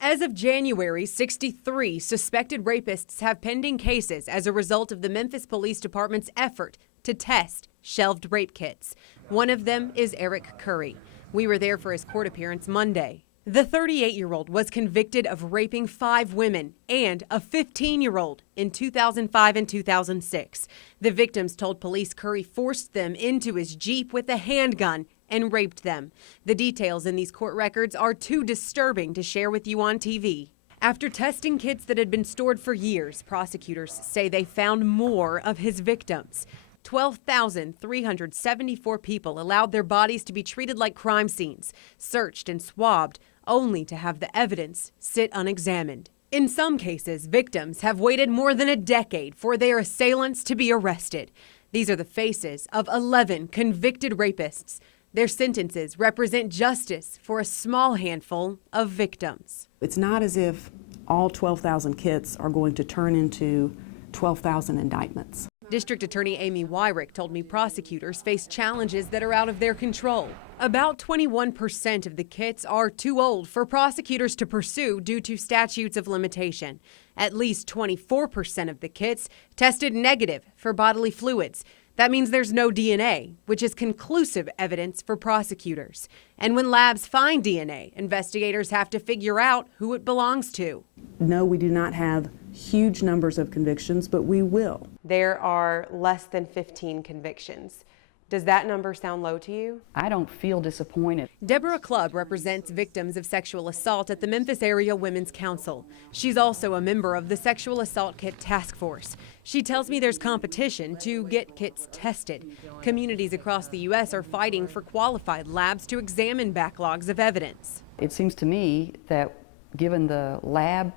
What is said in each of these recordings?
As of January, 63 suspected rapists have pending cases as a result of the Memphis Police Department's effort to test shelved rape kits. One of them is Eric Curry. We were there for his court appearance Monday. The 38-year-old was convicted of raping 5 women and a 15-year-old in 2005 and 2006. The victims told police Curry forced them into his Jeep with a handgun and raped them. The details in these court records are too disturbing to share with you on TV. After testing kits that had been stored for years, prosecutors say they found more of his victims. 12,374 people allowed their bodies to be treated like crime scenes, searched and swabbed, only to have the evidence sit unexamined. In some cases, victims have waited more than a decade for their assailants to be arrested. These are the faces of 11 convicted rapists. Their sentences represent justice for a small handful of victims. It's not as if all 12,000 kits are going to turn into 12,000 indictments. District Attorney Amy Wyrick told me prosecutors face challenges that are out of their control. About 21% of the kits are too old for prosecutors to pursue due to statutes of limitation. At least 24% of the kits tested negative for bodily fluids. That means there's no DNA, which is conclusive evidence for prosecutors. And when labs find DNA, investigators have to figure out who it belongs to. No, we do not have huge numbers of convictions, but we will. There are less than 15 convictions. Does that number sound low to you? I don't feel disappointed. Deborah Clubb represents victims of sexual assault at the Memphis Area Women's Council. She's also a member of the Sexual Assault Kit Task Force. She tells me there's competition to get kits tested. Communities across the U.S. are fighting for qualified labs to examine backlogs of evidence. It seems to me that given the lab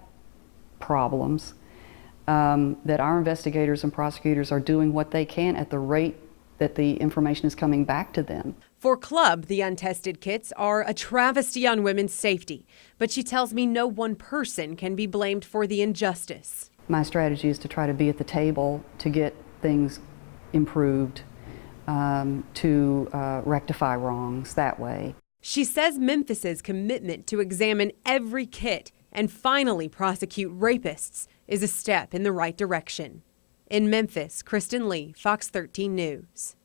problems, that our investigators and prosecutors are doing what they can at the rate that the information is coming back to them. For Clubb, the untested kits are a travesty on women's safety, but she tells me no one person can be blamed for the injustice. My strategy is to try to be at the table to get things improved, to rectify wrongs that way. She says Memphis's commitment to examine every kit and finally prosecute rapists is a step in the right direction. In Memphis, Kristen Lee, Fox 13 News.